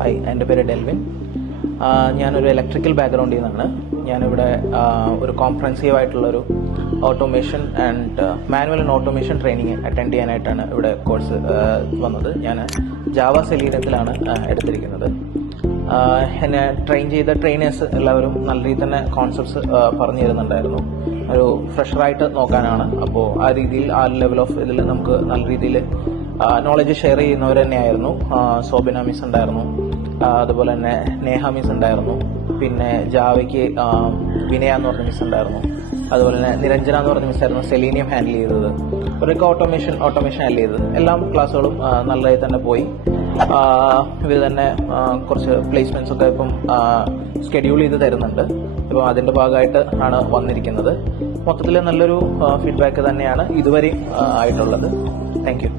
Hi, എൻ്റെ പേര് ഡെൽവിൻ. ഞാനൊരു ഇലക്ട്രിക്കൽ ബാക്ക്ഗ്രൗണ്ടിൽ നിന്നാണ്. ഞാനിവിടെ ഒരു കോംപ്രഹെൻസീവ് ആയിട്ടുള്ളൊരു automation and manual and automation training attend ചെയ്യാനായിട്ടാണ് ഇവിടെ കോഴ്സ് വന്നത്. ഞാൻ ജാവ സെലീനത്തിലാണ് എടുത്തിരിക്കുന്നത്. എന്നെ ട്രെയിൻ ചെയ്ത ട്രെയിനേഴ്സ് എല്ലാവരും നല്ല രീതിയിൽ തന്നെ കോൺസെപ്റ്റ്സ് പറഞ്ഞു തരുന്നുണ്ടായിരുന്നു. ഒരു ഫ്രഷറായിട്ട് നോക്കാനാണ്. അപ്പോൾ ആ രീതിയിൽ ആ ലെവൽ ഓഫ് ഇതിൽ നമുക്ക് നല്ല രീതിയിൽ നോളജ് ഷെയർ ചെയ്യുന്നവർ തന്നെയായിരുന്നു. സോബിന മിസ് ഉണ്ടായിരുന്നു, അതുപോലെ തന്നെ നേഹ മിസ് ഉണ്ടായിരുന്നു, പിന്നെ ജാവയ്ക്ക് വിനയ എന്ന് പറഞ്ഞ മിസ് ഉണ്ടായിരുന്നു, അതുപോലെ തന്നെ നിരഞ്ജന എന്ന് പറഞ്ഞ മിസ്സായിരുന്നു സെലീനിയം ഹാൻഡിൽ ചെയ്തത്. ഇവരൊക്കെ ഓട്ടോമേഷൻ ഹാൻഡിൽ ചെയ്തത്. എല്ലാ ക്ലാസ്സുകളും നല്ലതായി തന്നെ പോയി. ഇവർ തന്നെ കുറച്ച് പ്ലേസ്മെന്റ്സ് ഒക്കെ ഇപ്പം സ്കെഡ്യൂൾ ചെയ്ത് തരുന്നുണ്ട്. ഇപ്പം അതിന്റെ ഭാഗമായിട്ട് ആണ് വന്നിരിക്കുന്നത്. മൊത്തത്തിൽ നല്ലൊരു ഫീഡ്ബാക്ക് തന്നെയാണ് ഇതുവരെയും ആയിട്ടുള്ളത്. Thank you.